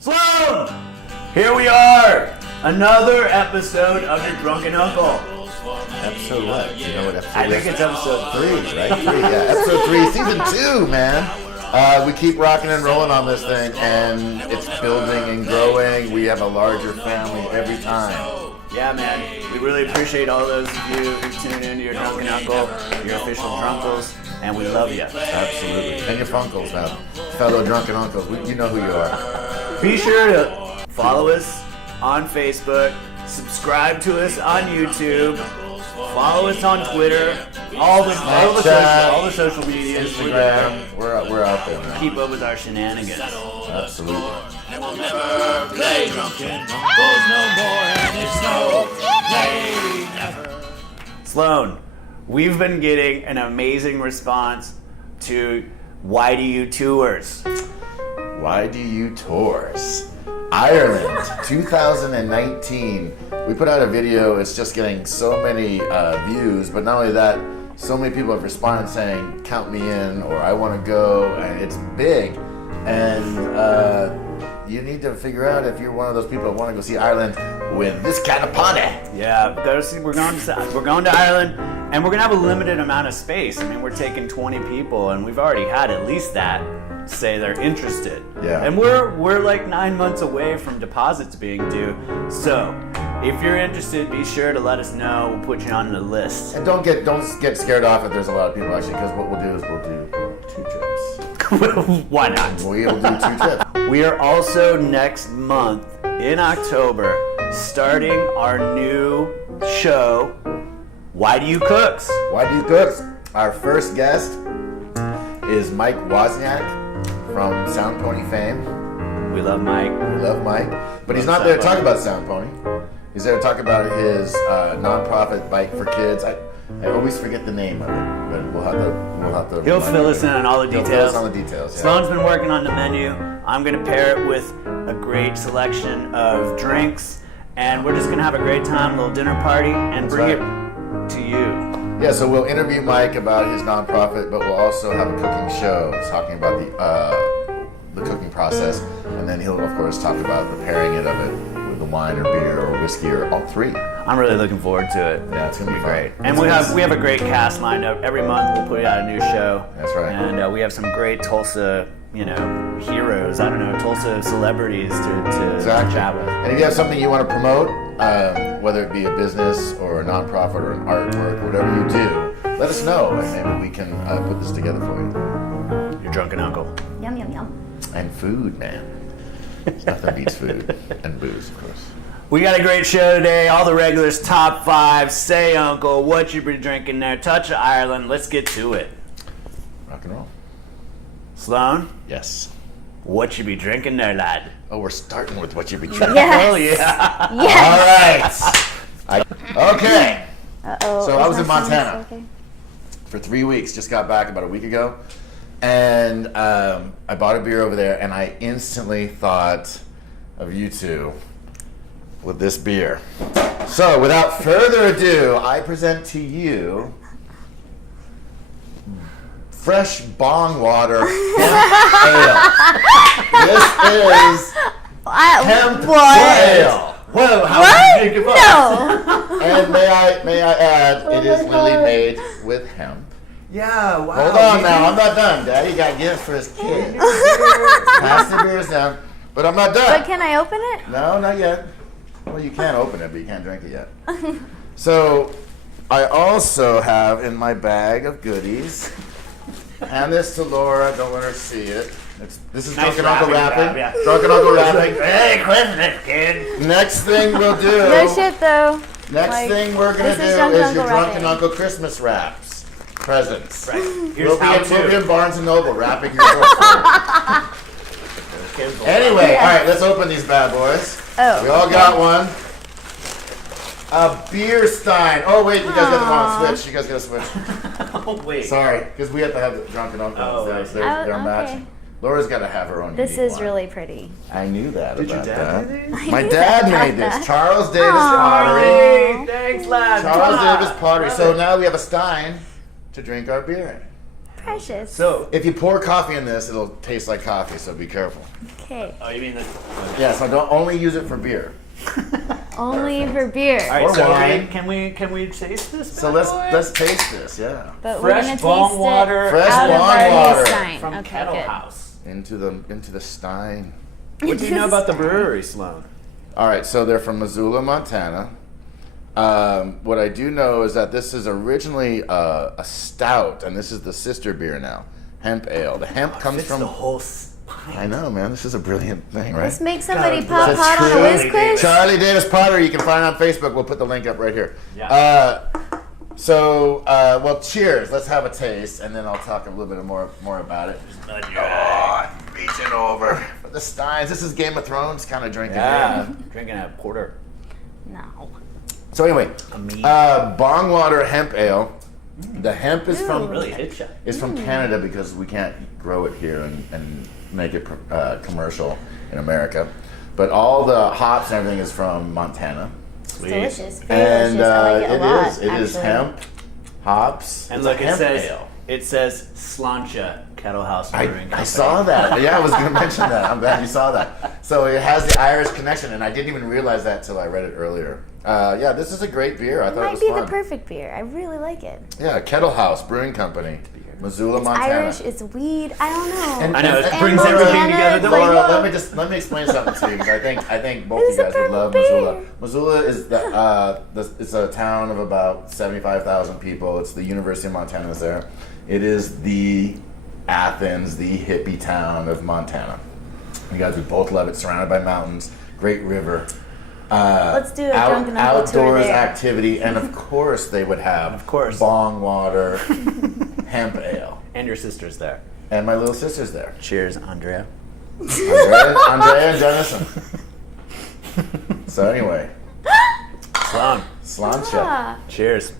Sloan! Here we are! Another episode of Your Drunken Uncle. Episode what? You know what episode I think it's episode 3, right? 3, yeah. Episode 3, season 2, man. We keep rocking and rolling on this thing, and it's building and growing. We have a larger family every time. Yeah, man. We really appreciate all those of you who tune in to Your Drunken Uncle, your official drunkles, and we love you. Absolutely. And your funkles now. Fellow drunken uncles. You know who you are. Be sure to follow us on Facebook, subscribe to us on YouTube, follow us on Twitter, all the social media, Instagram. We're out there, man. Keep up with our shenanigans. Absolutely. And we'll never play drunken uncles no more, and it's no play never. Sloan, we've been getting an amazing response to YDU tours. YDU Tours. Ireland, 2019. We put out a video, it's just getting so many views, but not only that, so many people have responded saying, count me in, or I want to go, and it's big. And you need to figure out if you're one of those people that want to go see Ireland with this kind of party. Yeah, we're going to Ireland, and we're going to have a limited amount of space. I mean, we're taking 20 people, and we've already had at least that say they're interested. Yeah. And we're like 9 months away from deposits being due. So if you're interested, be sure to let us know. We'll put you on the list. And don't get scared off if there's a lot of people, actually, because what we'll do is we'll do 2 trips. Why not? We'll do 2 trips. We are also next month in October starting our new show, YDU Cooks. YDU Cooks. Our first guest is Mike Wozniak from Sound Pony fame. We love Mike. We love Mike. But he's not there to talk about Sound Pony. He's there to talk about his nonprofit bike for kids. I always forget the name of it, but we'll have to. He'll fill us in on all the details. He'll fill us on the details. Yeah. Sloan's been working on the menu. I'm going to pair it with a great selection of drinks, and we're just going to have a great time, a little dinner party, and bring it to you. Yeah, so we'll interview Mike about his nonprofit, but we'll also have a cooking show talking about the cooking process, and then he'll of course talk about the pairing of it with the wine or beer or whiskey or all 3. I'm really looking forward to it. Yeah, it's gonna be great. fun. And we have a great cast lined up. Every month we'll put out a new show. That's right. And we have some great Tulsa, heroes. I don't know, Tulsa celebrities to chat with. And if you have something you want to promote, whether it be a business or a nonprofit or an artwork, whatever you do, let us know, and maybe we can put this together for you. Your drunken uncle. Yum, yum, yum. And food, man. Nothing beats food. And booze, of course. We got a great show today. All the regulars, top 5. Say, Uncle, what you be drinking there? Touch of Ireland. Let's get to it. Rock and roll. Sloan, Yes. what you be drinking there, lad? Oh, we're starting with what you be drinking. Oh, Yes. yeah. Yes. All right. Okay. Uh-oh. So I was in Is my sound Montana. okay? For 3 weeks. Just got back about a week ago. And I bought a beer over there, and I instantly thought of you two with this beer. So without further ado, I present to you fresh Bongwater hemp ale. This is hemp ale. Whoa, how What? did you think of No. And may I add, it is literally made with hemp. Yeah, wow. Hold on now, I'm not done. Daddy got gifts for his kids. Pass the beers down. But I'm not done. But can I open it? No, not yet. Well, you can open it, but you can't drink it yet. So, I also have in my bag of goodies. Hand this to Laura. Don't let her see it. This is Nice Drunken Uncle wrapping, Rapping. Drunken Uncle Rapping. Hey, Christmas, kid. Next thing we'll do. No shit though. Next Like, thing we're gonna this do is is Drunken your Uncle Drunken Rapping. Uncle Christmas wraps. Presents. Right. Here's We'll how be in to. Barnes and Noble wrapping your portfolio. Anyway, Yeah. all right, let's open these bad boys. Oh. We all got one. A beer stein. Oh wait, you guys got the wrong switch. You guys got to switch. Oh, wait. Sorry, because we have to have the Drunken Uncle. Oh, they're right. they're Oh, matching. okay. Laura's got to have her own. This unique is one. really pretty. I knew that Did your about dad that. do these? My knew dad that made about this. that. Charles Davis Aw. Pottery. Hey, thanks, lad. Charles Mwah. Davis Pottery. Love So it. now we have a stein to drink our beer in. Precious. So, If you pour coffee in this, it'll taste like coffee, so be careful. Okay. oh, you mean the? Yeah, so don't only use it for beer. Only for beer. All right, Or so wine. can we taste this? So bad boy? let's taste this, yeah. But Fresh we're gonna taste Bongwater. it Fresh out of our Bongwater. new stein. from Okay, good. Kettlehouse. Into the stein. What do you know about the brewery, Sloan? All right, so they're from Missoula, Montana. What I do know is that this is originally a stout, and this is the sister beer now, Hemp Ale. The hemp comes Fits from. the whole. I know, man. This is a brilliant thing, right? Let's make somebody God, pop that's hot on a true. whiz quiz. Charlie Davis Pottery. You can find on Facebook. We'll put the link up right here. Yeah. Well, cheers. Let's have a taste, and then I'll talk a little bit more about it. Oh, I'm reaching over for the steins. This is Game of Thrones kind of drinking. Yeah, here. drinking a porter. No. So anyway, Amazing. Bongwater Hemp Ale. The hemp is from Really hit ya. from Canada because we can't grow it here and make it commercial in America. But all the hops and everything is from Montana. Sweet. Delicious. Very And delicious. I like it a lot. it is actually. hemp, hops. And It's look, a it hemp says ale. Slancha Kettlehouse Brewing Company. I saw that. Yeah, I was going to mention that. I'm glad you saw that. So it has the Irish connection, and I didn't even realize that till I read it earlier. Yeah, this is a great beer. I It thought it might was be fun. the perfect beer. I really like it. Yeah, Kettlehouse Brewing Company, Missoula, It's Montana. Irish. It's weed. I don't know. I know, it And brings Montana, everything together. it's Don't like- worry. Laura, let me explain something to you because I think both It's you a guys would love perfect Missoula. beer. Missoula is it's a town of about 75,000 people. It's the University of Montana is there. It is the Athens, the hippie town of Montana. You guys would both love it. Surrounded by mountains, great river. Let's do a drunken uncle tour outdoors there. activity, and of course they would have Bongwater hemp ale, And your sister's there. and my little sister's there. Cheers, Andrea. Andrea and Denison. So anyway, Sloan. Slancha. Ah, Cheers.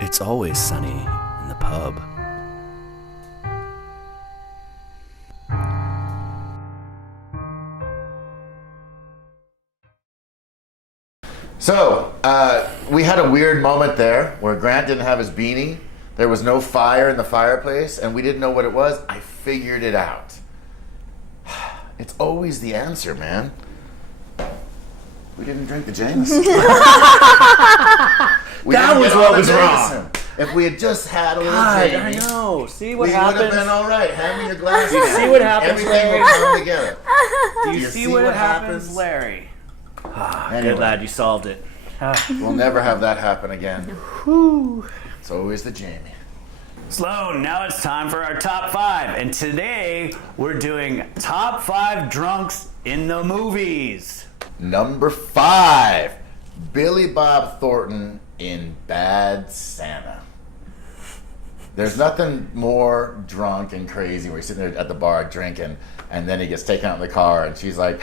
It's always sunny in the pub. So we had a weird moment there where Grant didn't have his beanie. There was no fire in the fireplace, and we didn't know what it was. I figured it out. It's always the answer, man. We didn't drink the Jameson. That was what was wrong. If we had just had a little God, I Jameson, know. See we what would have happens? been all right. Hand me your glass. You see what happens, Everything Larry? will come together. Do you you see see what what happens, happens? Larry? Anyway. Good lad, you solved it. We'll never have that happen again. It's always the Jamie. Sloan, now it's time for our top 5. And today we're doing top 5 drunks in the movies. Number 5, Billy Bob Thornton in Bad Santa. There's nothing more drunk and crazy where he's sitting there at the bar drinking, and then he gets taken out in the car, and she's like,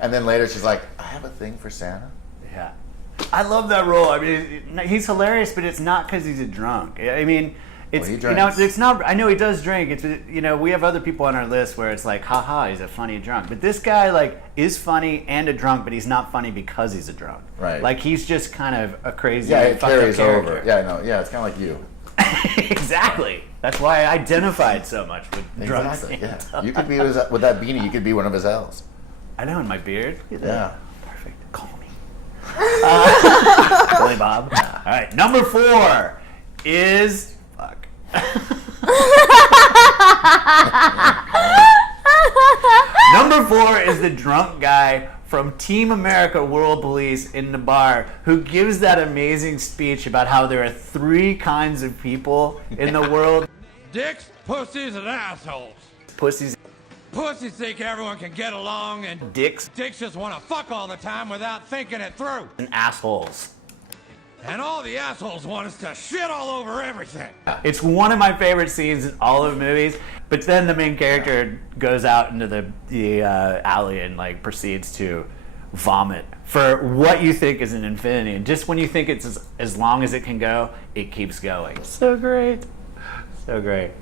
and then later she's like, I have a thing for Santa. Yeah. I love that role. I mean, he's hilarious, but it's not because he's a drunk. I mean, it's Well, he you know, drinks. it's not. I know he does drink. It's we have other people on our list where it's like, haha, he's a funny drunk. But this guy like is funny and a drunk, but he's not funny because he's a drunk. Right. Like he's just kind of a crazy. Yeah, it fucked up carries character. over. Yeah, no, yeah, it's kind of like you. Exactly. That's why I identified so much with drunks. Exactly. and- Yeah, you could be with that beanie. You could be one of his L's. I know, in my beard. Yeah. Perfect. Call me. Billy Bob. All right. Number 4 is fuck. Number 4 is the drunk guy from Team America World Police in the bar who gives that amazing speech about how there are 3 kinds of people in the world. Dicks, pussies, and assholes. Pussies, Pussies think everyone can get along, and dicks, dicks just want to fuck all the time without thinking it through. and assholes. And all the assholes want us to shit all over everything. It's one of my favorite scenes in all of the movies. But then the main character goes out into the alley and like proceeds to vomit for what you think is an infinity. And just when you think it's as long as it can go, it keeps going. So great. So great.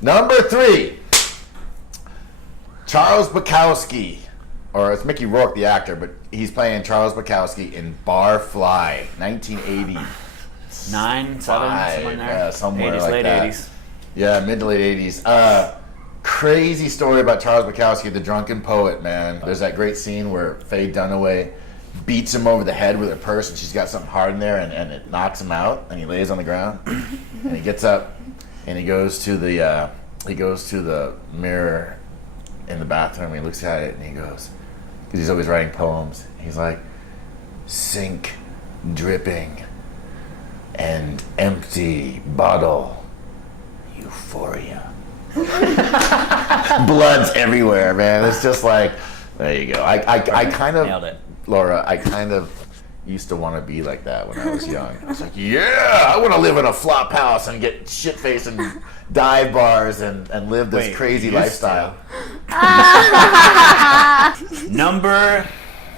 Number 3, Charles Bukowski, or it's Mickey Rourke, the actor, but he's playing Charles Bukowski in Barfly, 1980. 9, 7, somewhere in there. Yeah, somewhere 80s, like late that. 80s. Yeah, mid to late 80s. Crazy story about Charles Bukowski, the drunken poet, man. There's that great scene where Faye Dunaway beats him over the head with her purse, and she's got something hard in there, and it knocks him out, and he lays on the ground, and he gets up, and he goes to the mirror in the bathroom, and he looks at it, and he goes, because he's always writing poems, he's like, sink, dripping, and empty bottle, euphoria. Blood's everywhere, man. It's just like, there you go. I kind of, Nailed it. Laura, I kind of used to want to be like that when I was young. I was like, yeah, I want to live in a flop house and get shit-faced in dive bars and live this crazy lifestyle. Number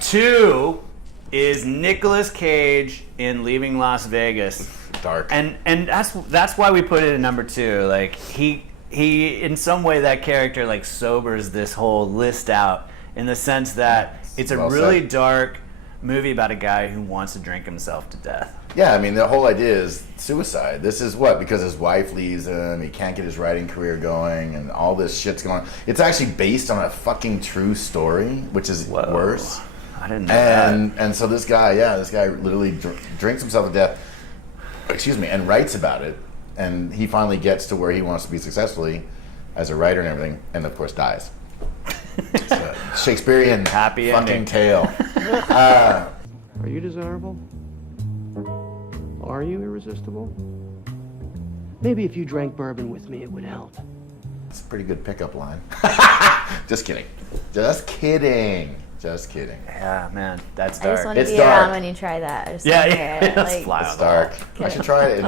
2 is Nicolas Cage in Leaving Las Vegas. Dark. And that's why we put it at number 2. Like he in some way, that character like sobers this whole list out in the sense that it's a really dark movie about a guy who wants to drink himself to death. Yeah, I mean, the whole idea is suicide. This is what? Because his wife leaves him, he can't get his writing career going, and all this shit's going on. It's actually based on a fucking true story, which is worse. I didn't know that. And so this guy literally drinks himself to death, and writes about it, and he finally gets to where he wants to be successfully as a writer and everything, and of course dies. It's a Shakespearean Happy fucking ending. tale. Are you desirable? Are you irresistible? Maybe if you drank bourbon with me, it would help. It's a pretty good pickup line. Just kidding. Just kidding. Just kidding. Yeah, man, that's I dark. just want to It's be dark. around when you try that. I just Yeah, don't yeah. care. Let's Like, fly It's on the dark. wall. I should try it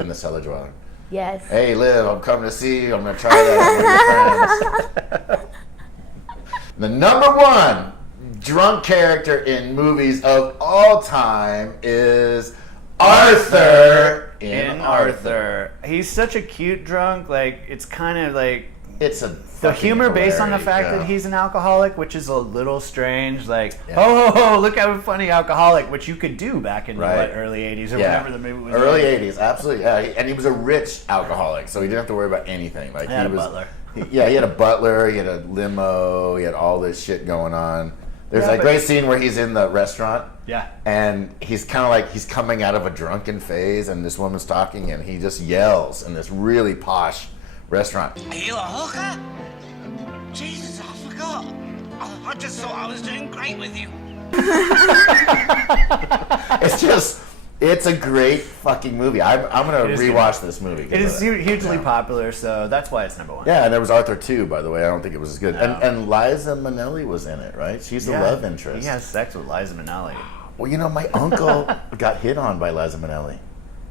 in the cellar dweller. Yes. Hey, Liv, I'm coming to see you. I'm going to try that with your friends. The number 1 drunk character in movies of all time is Arthur in Arthur. He's such a cute drunk. Like, it's kind of like It's a the humor based on the fact that he's an alcoholic, which is a little strange. Like, oh, look how funny alcoholic, which you could do back in the early 80s or whenever the movie was. Early 80s, absolutely. Yeah, and he was a rich alcoholic, so he didn't have to worry about anything. Like He had a was, butler. He had a butler, he had a limo, he had all this shit going on. There's that great scene where he's in the restaurant. Yeah. And he's kind of like, he's coming out of a drunken phase, and this woman's talking, and he just yells in this really posh restaurant. Are you a hooker? Jesus, I forgot. I just thought I was doing great with you. It's a great fucking movie. I'm going to rewatch this movie. It is hugely popular, so that's why it's number 1. Yeah, and there was Arthur 2, by the way. I don't think it was as good. No. And Liza Minnelli was in it, right? She's the love interest. He has sex with Liza Minnelli. Well, you know, my uncle got hit on by Liza Minnelli.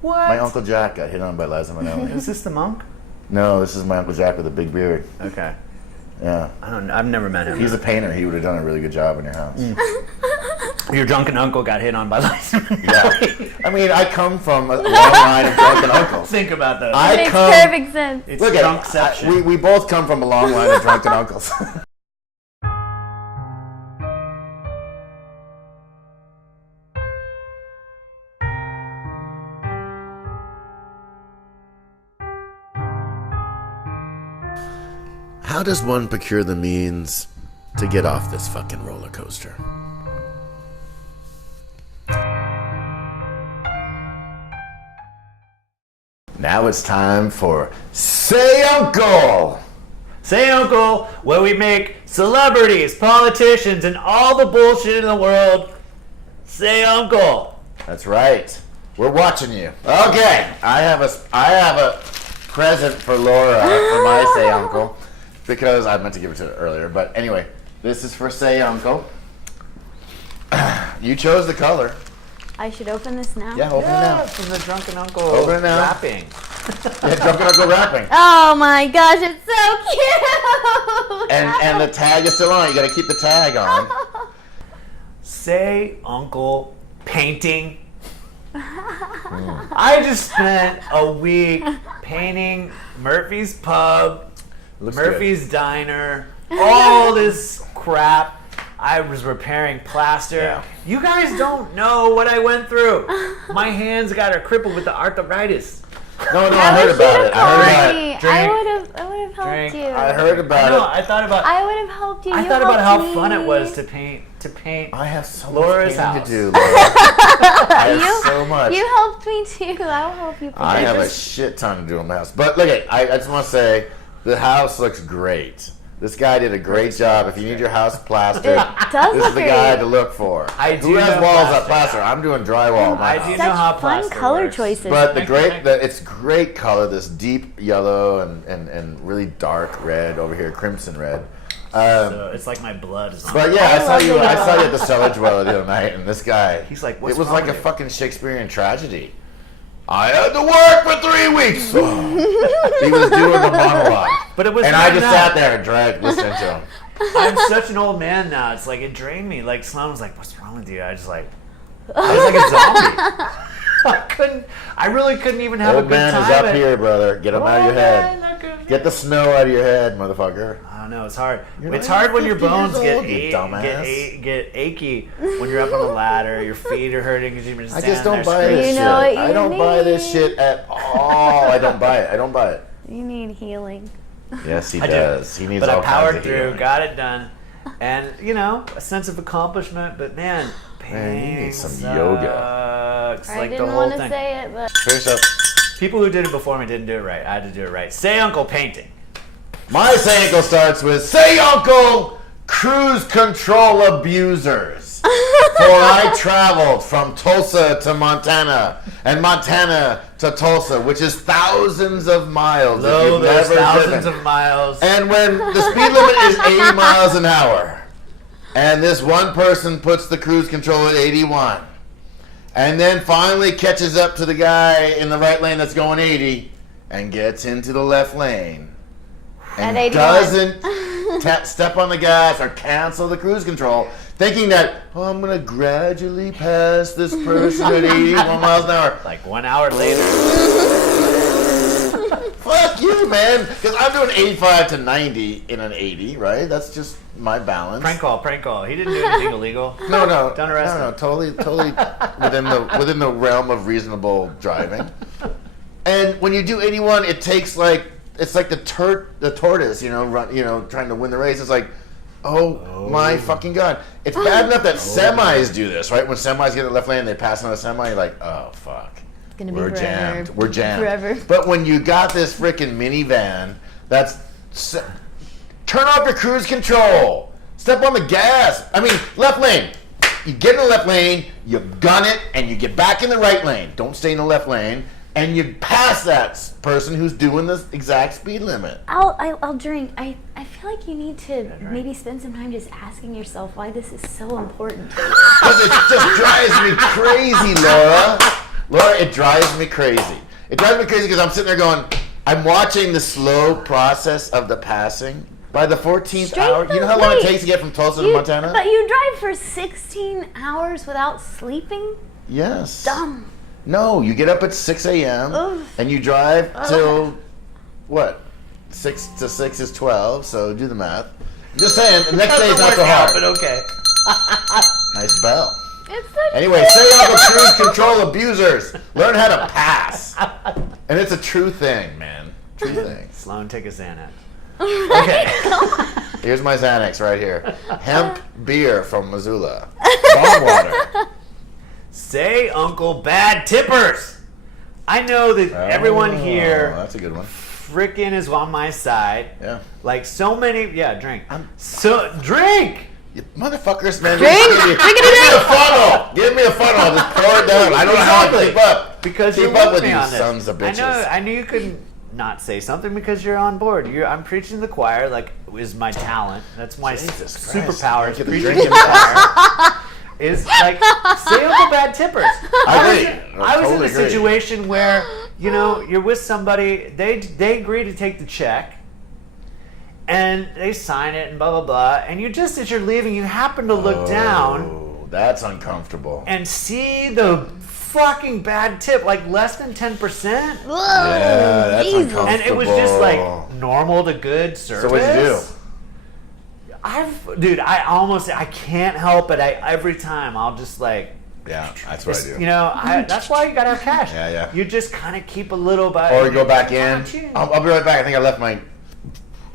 What? My Uncle Jack got hit on by Liza Minnelli. Is this the monk? No, this is my Uncle Jack with a big beard. Okay. Yeah. I don't know. I've never met him. He's a painter. He would have done a really good job in your house. Your drunken uncle got hit on by Liza Minnelli. Yeah. I mean, I come from a long line of drunken uncles. Think about that. It makes perfect sense. It's Look at we both come from a long line of drunken uncles. How does one procure the means to get off this fucking roller coaster? Now it's time for Say Uncle! Say Uncle, where we make celebrities, politicians, and all the bullshit in the world say Uncle. That's right. We're watching you. Okay, I have a present for Laura for my Say Uncle, because I meant to give it to her earlier. But anyway, this is for Say Uncle. You chose the color. I should open this now? Yeah, open it now. From the drunken uncle Open it now. rapping. Yeah, drunken uncle rapping. Oh my gosh, it's so cute! And the tag is still on. You got to keep the tag on. Say Uncle painting. I just spent a week painting Murphy's Pub, Looks Murphy's Diner, all this crap. I was repairing plaster. Yeah. You guys don't know what I went through. My hands got crippled with the arthritis. No, I heard about it. I heard about it. I would have helped Drink. you. I heard about No, it. I thought about. I would have helped you. I You thought about helped how fun it me. was to paint. I have so Laura's much painting house. to do, Laura. I have so much. You helped me too. I'll help you. I paint. have a shit ton to do in my house. But look, I just want to say, the house looks great. This guy did a great job. If you need your house plastered, It does this is look the guy great. to look for. I Who do has know walls plaster. up plaster? I'm doing drywall. in my I house. do Such know how fun plaster color works. choices. But it's great color, this deep yellow and really dark red over here, crimson red. So it's like my blood is on. But yeah, I I saw love you. the I saw you yellow. at the cellar dweller the other night, and this guy. He's like, "What's it was wrong like a with you?" fucking Shakespearean tragedy. I had to work for 3 weeks. He was doing a monologue, But it was and not I just enough. sat there and drank, listening to him. I'm such an old man now. It's like it drained me. Like Sloan was like, "What's wrong with you?" I was like a zombie. I really couldn't even have a Old good man time. is up at- here, brother. Get him out of your head. Man, I couldn't- Get the snow out of your head, motherfucker. I don't know. It's hard. You're It's not hard when your 50 years bones get old, you dumbass. get achy when you're up on the ladder. Your feet are hurting because you've been I standing just don't there buy screaming. this You shit. know what I you don't buy this need. shit at all. I don't buy it. I don't buy it. You need healing. Yes, he I do. does. He needs But all I kinds powered of through, healing. got it done, and a sense of accomplishment. But man, Man, you need painting some sucks. yoga. I Like the didn't whole want to thing. say it, but Finish up. People who did it before me didn't do it right. I had to do it right. Say Uncle Painting. My say uncle starts with say uncle cruise control abusers. For I traveled from Tulsa to Montana and Montana to Tulsa, which is thousands of miles. if Lo, you've there's never thousands driven. of miles. And when the speed limit is 80 miles an hour, and this one person puts the cruise control at 81, and then finally catches up to the guy in the right lane that's going 80, and gets into the left lane, and At 81. doesn't step on the gas or cancel the cruise control, thinking that, oh, I'm going to gradually pass this person at 81 miles an hour. Like 1 hour later. Fuck you, man. Because I'm doing 85 to 90 in an 80, right? That's just my balance. Prank call. He didn't do anything illegal. No, Don't arrest him. totally within the realm of reasonable driving. And when you do 81, it's like the tortoise, trying to win the race. It's like, oh my fucking god! It's bad enough that semis do this, right? When semis get in the left lane, they pass another semi. You're like, oh fuck, it's gonna be we're forever. jammed. We're jammed. Forever. But when you got this freaking minivan, turn off your cruise control. Step on the gas. I mean, left lane. You get in the left lane, you gun it, and you get back in the right lane. Don't stay in the left lane, and you pass that person who's doing the exact speed limit. I'll drink. I feel like you need to maybe spend some time just asking yourself why this is so important. Because it just drives me crazy, Laura. Laura, it drives me crazy. It drives me crazy because I'm sitting there going, I'm watching the slow process of the passing. By the 14th Straight hour, you know how long it wait. takes to get from Tulsa to Montana? But you drive for 16 hours without sleeping? Yes. Dumb. No, you get up at 6 a.m. Oof. and you drive till, what? 6 to 6 is 12, so do the math. Just saying, the next day is not so hard. But okay. Nice bell. It's such Anyway, say Uncle Cruise control abusers. Learn how to pass. And it's a true thing, man. True thing. Sloan, take a Xanax. Okay. Here's my Xanax right here. Hemp beer from Missoula. Bongwater. Say Uncle Bad Tippers. I know that everyone here That's a good one. frickin' is on my side. Yeah. Like so many, drink. Drink! You motherfuckers, man. Drink. Give me a funnel. Give me a funnel. I'll just pour it down. I don't know how to keep up. Because keep you're up with with me you on this. sons of bitches. I knew you couldn't not say something because you're on board. I'm preaching to the choir, like is my talent. That's my Jesus Christ. superpower. Get the Preaching drink to the choir. Is like say Uncle Bad Tippers. I I was totally in a agree. situation where you're with somebody. They agree to take the check, and they sign it and blah blah blah. And you just as you're leaving, you happen to look down Oh, that's uncomfortable. and see the fucking bad tip, like less than 10%. Yeah, that's Jesus. uncomfortable. And it was just like normal to good service. So what'd you do? Dude, I can't help it. Every time I'll just like. Yeah, that's what I do. You know, that's why you gotta have cash. Yeah. You just kind of keep a little bit. Or you go back in. I'll be right back. I think I left my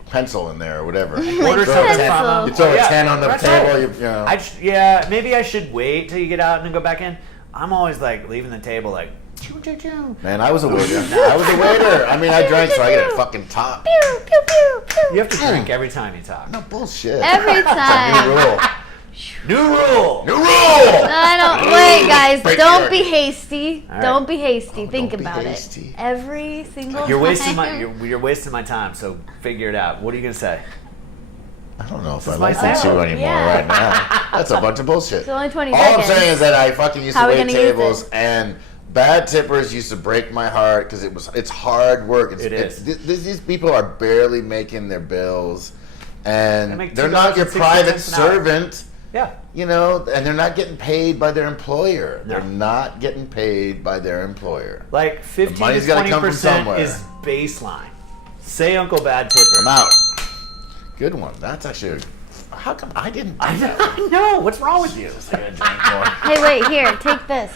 pencil in there or whatever. Order something from them. You throw a 10 on the table. Right. You know. Maybe I should wait till you get out and then go back in. I'm always like leaving the table like. Choo, choo, choo. Man, I was a waiter. I mean, I drank so I get a fucking top. Pew, pew, pew, pew. You have to drink every time you talk. No bullshit. Every time. New rule. New rule. New rule. I don't. Wait, guys. Break Don't the be hasty. right. Don't be hasty. Think don't be about hasty. it. Every single You're wasting time. you're wasting my time. So figure it out. What are you gonna say? I don't know if I is my like that sound. you anymore Yeah. right now. That's a bunch of bullshit. It's only 20 All seconds. I'm saying is that I fucking used How to are we wait gonna use tables, it? and bad tippers used to break my heart because it's hard work. It is. These people are barely making their bills, They and make they're not your $2.60 private an hour. servant. Yeah. You know, and they're not getting paid by their employer. No. They're not getting paid by their employer. Like 15 money's to gotta come from 20% somewhere. is baseline. Say Uncle Bad Tipper. I'm out. Good one. That's actually. How come I didn't? Do that? I know. What's wrong with you? I gotta drink more. Hey, wait. Here. Take this.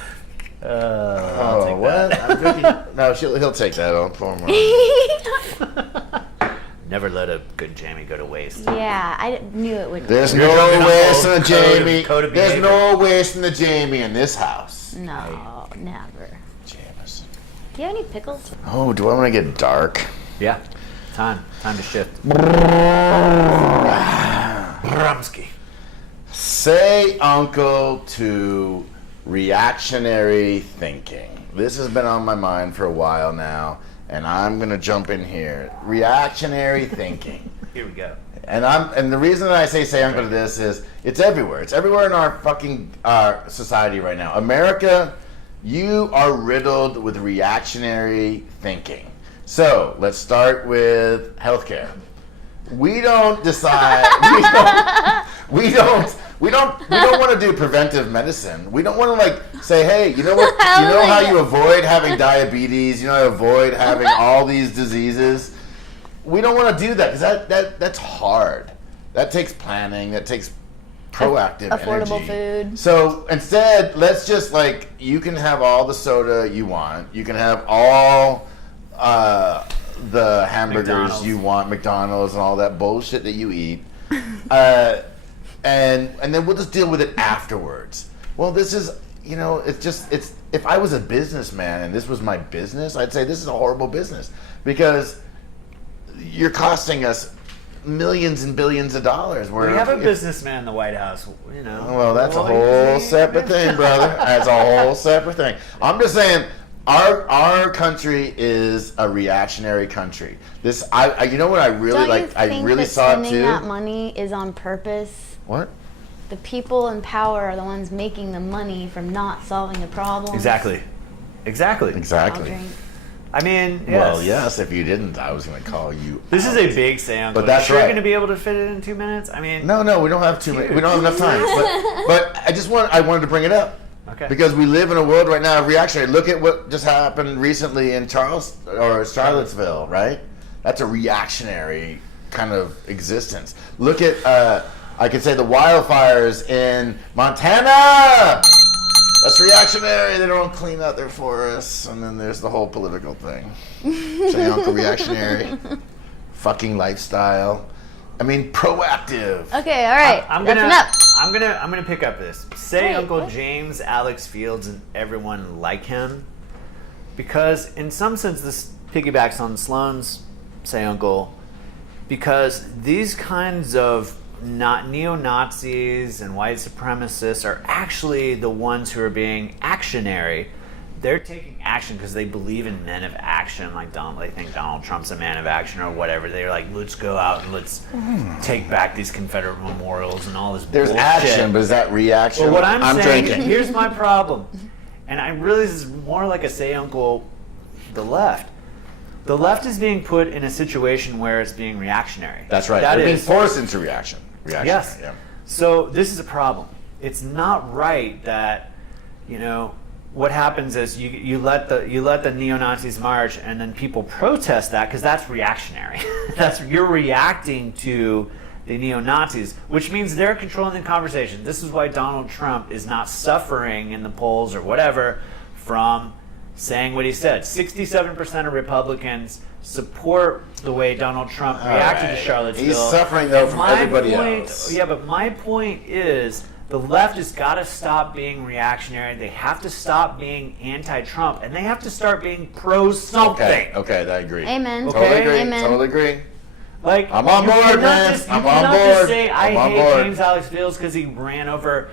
I'll Oh, take what? that. I'm drinking. No, he'll take that. I'll pour more. Never let a good jammy go to waste. Yeah, I knew it would. There's You're no talking waste in about the Jamie. code of There's behavior. no waste in the Jamie in this house. No, never. Jameson. Do you have any pickles? Oh, do I want to get dark? Yeah. Time to shift. Brumsky. Say uncle to reactionary thinking. This has been on my mind for a while now, and I'm gonna jump in here. Reactionary thinking. Here we go. And the reason that I say uncle to this is it's everywhere. It's everywhere in our fucking society right now. America, you are riddled with reactionary thinking. So let's start with healthcare. We don't decide. We don't want to do preventive medicine. We don't want to like say, hey, you know what? You know how you avoid having diabetes. You know how to avoid having all these diseases. We don't want to do that because that's hard. That takes planning. That takes proactive Affordable energy. food. So instead, let's just like you can have all the soda you want. You can have all the hamburgers McDonald's. you want, McDonald's, and all that bullshit that you eat. And then we'll just deal with it afterwards. Well, this is, you know, it's if I was a businessman and this was my business, I'd say this is a horrible business because you're costing us millions and billions of dollars. We have a businessman in the White House, you know. Well, that's a whole separate thing, brother. That's a whole separate thing. I'm just saying, our country is a reactionary country. This, you know what I really Don't like? you I think really that saw it spending too. that money is on purpose? What? The people in power are the ones making the money from not solving the problem. Exactly. Exactly. I mean, yes. Well, yes. If you didn't, I was going to call you. This is out. a big seance. But that's sure right. You're going to be able to fit it in 2 minutes? I mean, No, we don't have we don't have enough time. But I wanted to bring it up. Okay. Because we live in a world right now of reactionary. Look at what just happened recently in Charlottesville, right? That's a reactionary kind of existence. Look at, I could say the wildfires in Montana. That's reactionary. They don't clean out their forests. And then there's the whole political thing. Say Uncle Reactionary. Fucking lifestyle. I mean, proactive. Okay, all right. That's enough. I'm gonna pick up this. Say Wait, Uncle what? James, Alex Fields, and everyone like him, because in some sense this piggybacks on Sloan's Say Uncle, because these kinds of neo-Nazis and white supremacists are actually the ones who are being actionary. They're taking action because they believe in men of action, like they think Donald Trump's a man of action or whatever. They're like, let's go out and let's take back these Confederate memorials and all this There's bullshit. action, but is that reaction? Well, what I'm saying, drinking. here's my problem. And I really, this is more like a Say Uncle, the left. The left is being put in a situation where it's being reactionary. That's right. That They're being is- forced into reaction. Yes. Yeah. So this is a problem. It's not right that, you know, what happens is you let the neo-Nazis march and then people protest that because that's reactionary. You're reacting to the neo-Nazis, which means they're controlling the conversation. This is why Donald Trump is not suffering in the polls or whatever from saying what he said. 67% of Republicans support the way Donald Trump reacted to Charlottesville. He's suffering, though, from everybody else. Yeah, but my point is the left has got to stop being reactionary. They have to stop being anti-Trump, and they have to start being pro-something. Okay, I agree. Amen. Totally Amen. agree. Like, I'm on board, man. I'm on board. You cannot just say, I hate James Alex Fields because he ran over,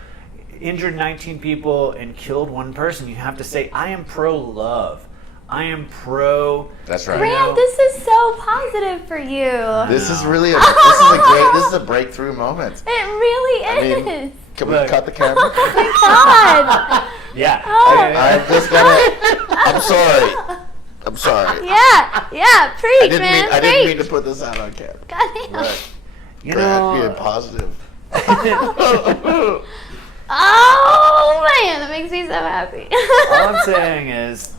injured 19 people and killed one person. You have to say, I am pro-love. I am pro. That's right. Grant, this is so positive for you. This is really this is a breakthrough moment. It really is. mean, Can we cut the camera? Oh my God. Yeah. I'm just gonna. I'm sorry. Yeah. Preach, man. I didn't mean to put this out on camera. Goddamn. But You Grant know, being positive. Oh man, that makes me so happy. all I'm saying is,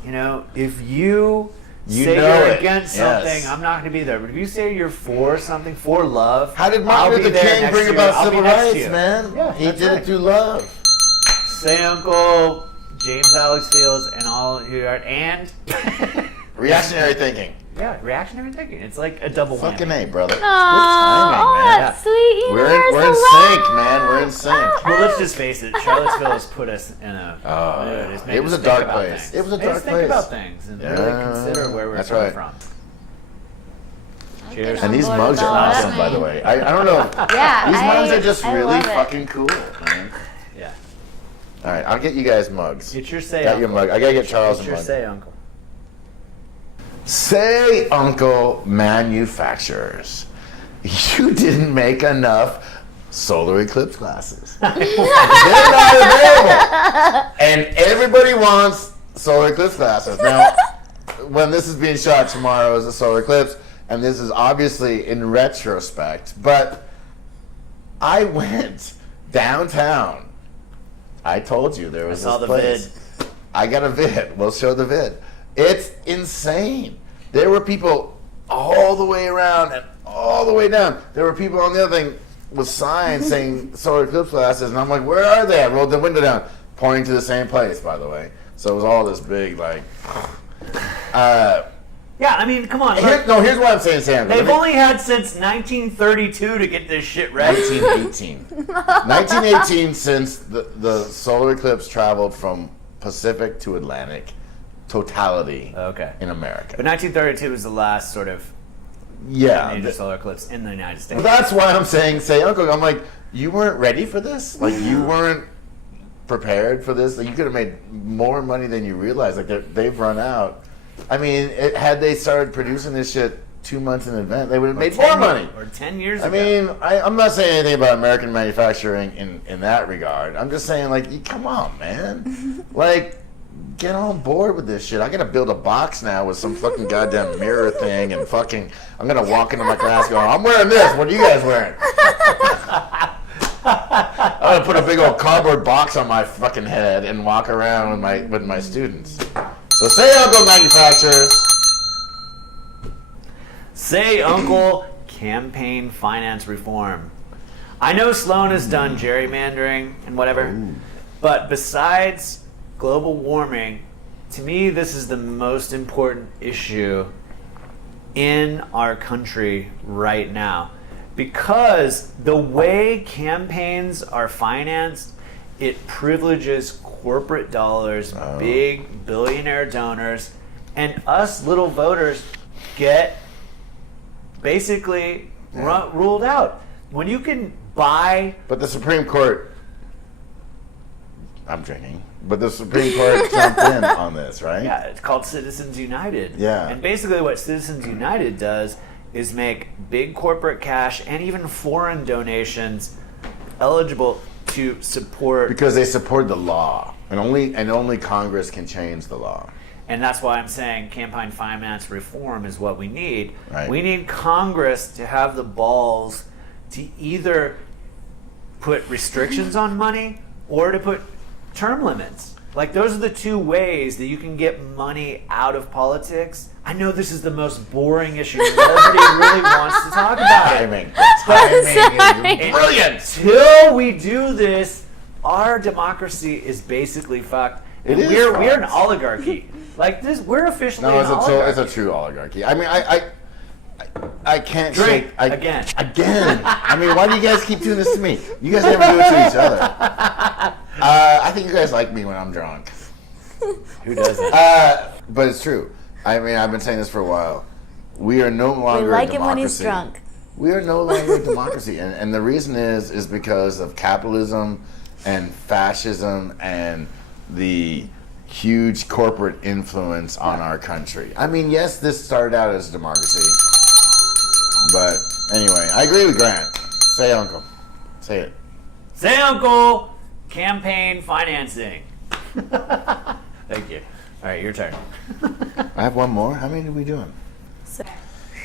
if you say know you're it. against Yes. something, I'm not going to be there. But if you say you're for something, for love, How did I'll Martin be Luther there King next bring to you. about I'll be civil next to rights, you. man? Yeah, He that's did right. it through love. Say Uncle James Alex Fields and all who are, and Reactionary thinking. yeah, reactionary thinking. It's like a double whammy. Fucking A, brother. Oh, Good timing, man. that's sweet. We're Where's in the sync, love? man. We're in sync. Well, let's just face it. Charlottesville has put us in a. It's made It was us a think dark about place. things. It was a Made us dark think place. about things and Yeah. really consider where we're That's coming right. from. I'll Cheers. get And on these board mugs with are all that, awesome, by the man. way. I don't know. Yeah, These mugs are just I really love it. fucking cool, man. Yeah. All right, I'll get you guys mugs. Get your say. Got your Uncle. mug. I gotta get Charles Get a your mug. say, Uncle. Say, Uncle Manufacturers, you didn't make enough solar eclipse glasses. They're not available. And everybody wants solar eclipse glasses. Now, when this is being shot tomorrow is a solar eclipse, and this is obviously in retrospect, but I went downtown. I told you there was I saw this the place. I got a vid. We'll show the vid. It's insane. There were people all the way around and all the way down. There were people on the other thing with signs saying solar eclipse glasses, and I'm like, where are they? I rolled the window down, pointing to the same place, by the way. So it was all this big, like... Yeah, I mean, come on. Here's what I'm saying, Sam. They've only had since 1932 to get this shit right. 1918. 1918 since the solar eclipse traveled from Pacific to Atlantic, totality Okay. in America. But 1932 was the last sort of Yeah. major solar eclipse in the United States. Well, that's why I'm saying, say, Uncle. I'm like, you weren't ready for this? Like, you weren't prepared for this? Like, you could have made more money than you realize. Like, they've run out. I mean, had they started producing this shit 2 months in advance, they would have made more money. Or 10 years I ago. mean, I'm not saying anything about American manufacturing in that regard. I'm just saying, like, come on, man. Like, get on board with this shit. I gotta build a box now with some fucking goddamn mirror thing and fucking... I'm gonna walk into my class going, I'm wearing this. What are you guys wearing? I'm gonna put a big old cardboard box on my fucking head and walk around with my students. So say, Uncle Manufacturers. Say, Uncle, campaign finance reform. I know Sloan has done gerrymandering and whatever, but besides global warming, to me, this is the most important issue in our country right now. Because the way campaigns are financed, it privileges corporate dollars, big billionaire donors, and us little voters get basically ruled out. When you can buy... But the Supreme Court... I'm drinking. But the Supreme Court jumped in on this, right? Yeah, it's called Citizens United. Yeah. And basically what Citizens United does is make big corporate cash and even foreign donations eligible to support... Because they support the law. And only Congress can change the law. And that's why I'm saying campaign finance reform is what we need. Right. We need Congress to have the balls to either put restrictions on money or to put term limits. Like, those are the two ways that you can get money out of politics. I know this is the most boring issue. Nobody really wants to talk about it. Timing. Timing is brilliant. Until we do this, our democracy is basically fucked. And we're an oligarchy. Like this, we're officially an oligarchy. It's a true oligarchy. I mean, I can't drink shake again. I mean, why do you guys keep doing this to me? You guys never do it to each other. I think you guys like me when I'm drunk. Who doesn't? But it's true. I mean, I've been saying this for a while. We are no longer We like a democracy. him when he's drunk. We are no longer a democracy, and the reason is because of capitalism and fascism and the huge corporate influence on our country. I mean, yes, this started out as a democracy, but anyway, I agree with Grant. Say uncle. Say it. Say uncle. Campaign financing. Thank you. All right, your turn. I have one more. How many are we doing?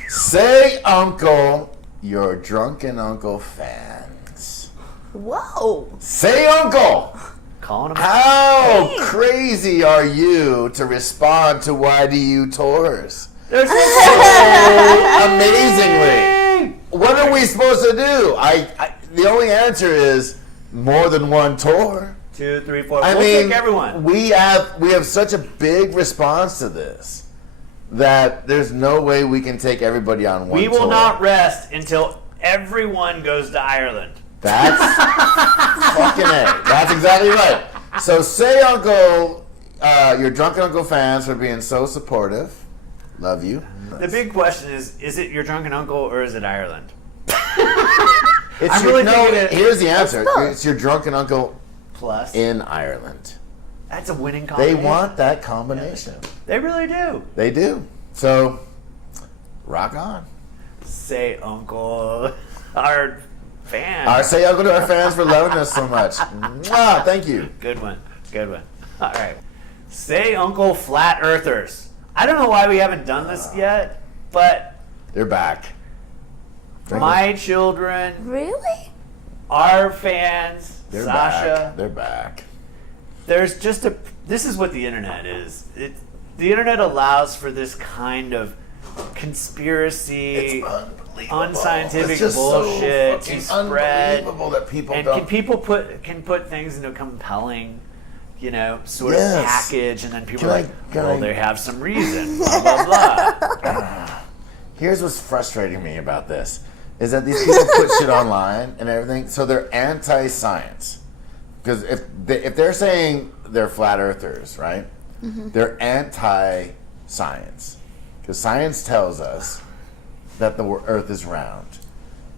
Say uncle, your drunken uncle fans. Whoa. Say uncle. Calling him. How crazy are you to respond to YDU tours? There's So amazingly. What are we supposed to do? The only answer is more than one tour. 2, 3, 4. I We'll mean, take everyone. we have such a big response to this that there's no way we can take everybody on one We will tour. not rest until everyone goes to Ireland. That's fucking A. That's exactly right. So say uncle, your drunken uncle fans for being so supportive. Love you. The big question is it your drunken uncle or is it Ireland? It's I'm your, really no, thinking it- here's the answer. both. It's your drunken uncle Plus. in Ireland. That's a winning They combination. want that combination. They really do. They do. So, rock on. Say uncle. Our fan. I say uncle to our fans for loving us so much. Mwah, thank you. Good one. Good one. All right. Say uncle flat earthers. I don't know why we haven't done this yet, but They're back. my children, Really? our fans, They're Sasha, back. They're back. there's just this is what the internet is. The internet allows for this kind of conspiracy, unbelievable. unscientific It's just bullshit so to fucking spread. unbelievable that people And don't. can people put things into a compelling, sort Yes. of package, and then people Can are I- like, can well, I- they have some reason, blah blah blah. Here's what's frustrating me about this is that these people put shit online and everything, so they're anti-science. Because if they're saying they're flat earthers, right? They're anti-science. Because science tells us that the earth is round.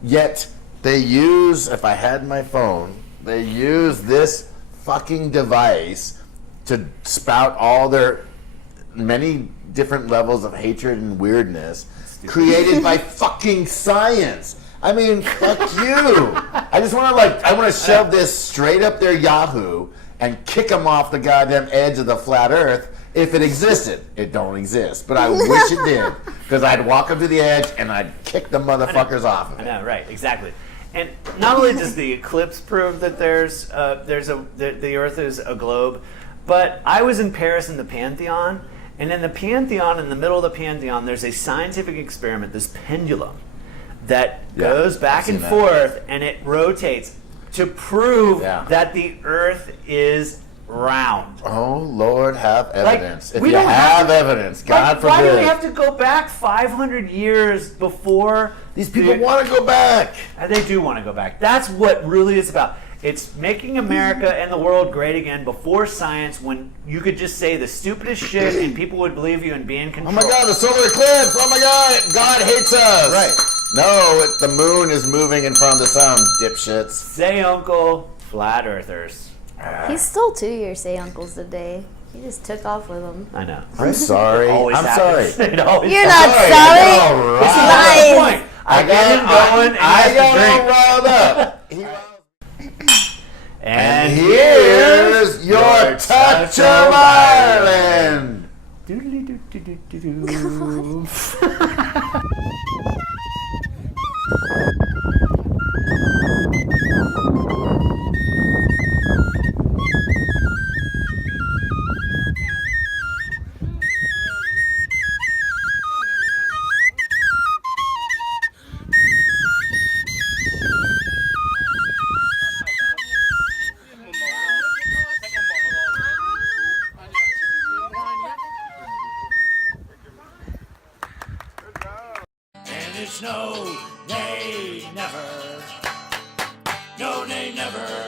Yet they use, if I had my phone, they use this fucking device to spout all their many different levels of hatred and weirdness created by fucking science. I mean, fuck you. I just want to I want to shove this straight up their Yahoo and kick them off the goddamn edge of the flat earth if it existed. It don't exist, but I wish it did, because I'd walk them to the edge and I'd kick the motherfuckers off of I it. know, right? Exactly. And not only does the eclipse prove that the Earth is a globe, but I was in Paris in the Pantheon, and in the Pantheon, in the middle of the Pantheon, there's a scientific experiment, this pendulum, that goes back I've and seen that. forth, and it rotates to prove Yeah. that the Earth is round. Oh Lord, have evidence. If we you don't have evidence, God Why do we forbid. have to go back 500 years before These people want to go back. They do want to go back. That's what really it's about. It's making America and the world great again before science, when you could just say the stupidest shit and people would believe you and be in Oh control. my God, the solar eclipse! Oh my God, God hates us! Right. No, the moon is moving in front of the sun, dipshits. Say uncle, flat earthers. He stole 2 of your say uncles today. He just took off with them. I know. I'm sorry. Always I'm happens. sorry. It always You're happens. not Sorry, sorry. all right. This is Lies. the point. I get him going and he I has to got drink. him riled up. And Here's your touch of Ireland. Doodly-doo-doo-doo-doo. it's no, nay, never. No, nay, never.